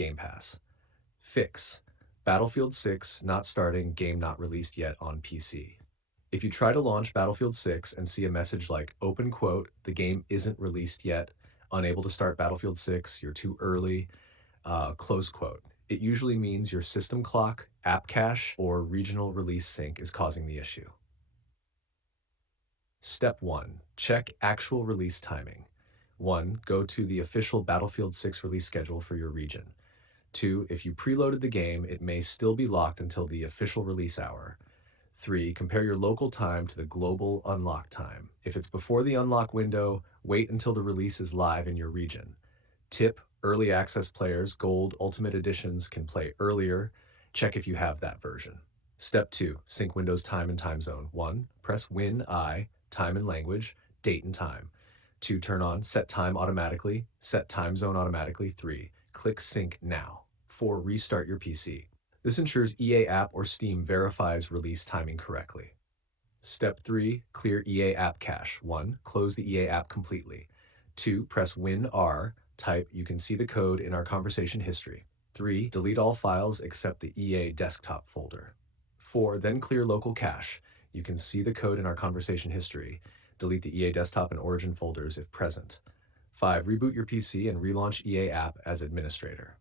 Game Pass. Fix: Battlefield 6 not starting, game not released yet on PC. If you try to launch Battlefield 6 and see a message like open quote, the game isn't released yet, unable to start Battlefield 6, you're too early, close quote, it usually means your system clock, app cache, or regional release sync is causing the issue. Step 1. Check actual release timing. 1. Go to the official Battlefield 6 release schedule for your region. 2. If you preloaded the game, it may still be locked until the official release hour. 3. Compare your local time to the global unlock time. If it's before the unlock window, wait until the release is live in your region. Tip: early access players, Gold Ultimate Editions can play earlier. Check if you have that version. Step 2. Sync Windows time and time zone. 1. Press Win I, time and language, date and time. 2. Turn on Set Time Automatically, Set Time Zone Automatically. 3. Click Sync Now. 4. Restart your PC. This ensures EA App or Steam verifies release timing correctly. Step 3. Clear EA App Cache. 1. Close the EA app completely. 2. Press Win R, type "You can see the code in our conversation history." 3. Delete all files except the EA desktop folder. 4. Then clear local cache. You can see the code in our conversation history. Delete the EA desktop and origin folders if present. 5. Reboot your PC and relaunch EA app as administrator.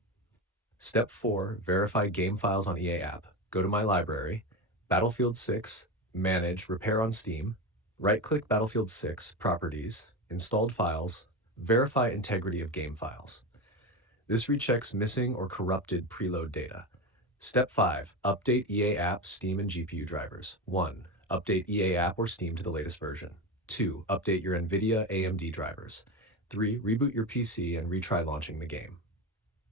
Step 4. Verify game files on EA app. Go to My Library, Battlefield 6, Manage, Repair on Steam, right-click Battlefield 6, Properties, Installed Files, verify integrity of game files. This rechecks missing or corrupted preload data. Step 5. Update EA App, Steam, and GPU drivers. 1. Update EA App or Steam to the latest version. 2. Update your NVIDIA AMD drivers. 3. Reboot your PC and retry launching the game.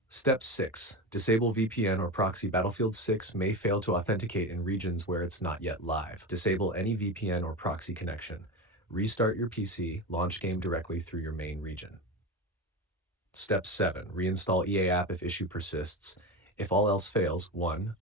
Step 6. Disable VPN or proxy. Battlefield 6 may fail to authenticate in regions where it's not yet live. Disable any VPN or proxy connection. Restart your PC, launch game directly through your main region. Step 7. Reinstall EA app if issue persists. If all else fails, 1.